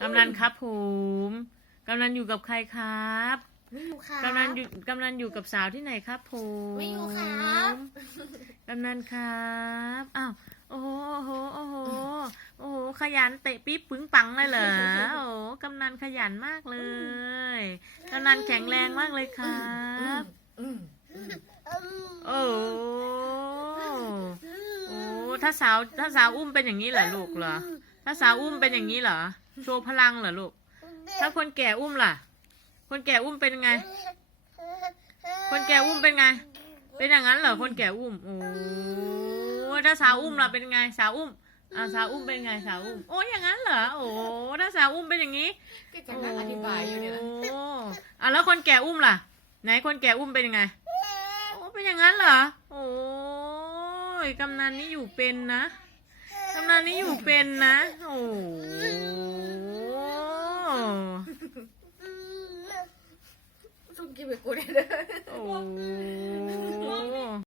กำนันครับผมกำนันอยู่กับใครครับไม่อยู่ครับกำนันอยู่กำนันอยู่กับสาวที่ไหนครับผมไม่อยู่ครับกำนันครับอ้าวโอ้โหโอ้โหโอ้โหโอ้โหขยันเตะปี๊บปึ้งปังเลยเหรอโอ้โหกำนันขยันมากเลยกำนันแข็งแรงมากเลยครับอืมโอ้โหโอ้ถ้าสาวถ้าสาวอุ้มเป็นอย่างนี้เหรอลูกเหรอถ้าสาวอุ้มเป็นอย่างนี้เหรอ โชว์พลังเหรอลูก ถ้าคนแก่อุ้มล่ะ คนแก่อุ้มเป็นไง คนแก่อุ้มเป็นไง เป็นอย่างนั้นเหรอ คนแก่อุ้ม โอ้ถ้าสาวอุ้มล่ะเป็นไง สาวอุ้มอ่าสาวอุ้มเป็นไงสาวอุ้ม โอ้อย่างนั้นเหรอ โอ้ถ้าสาวอุ้มเป็นอย่างนี้ก็จะนั่งอธิบายอยู่เนี่ยนะโอ้อะแล้วคนแก่อุ้มล่ะ ไหนคนแก่อุ้มเป็นยังไง โอ้เป็นอย่างนั้นเหรอ โอ้ยกำนันนี่อยู่เป็นนะ กำนันนี่อยู่เป็นนะ โอ้ ต้องกิน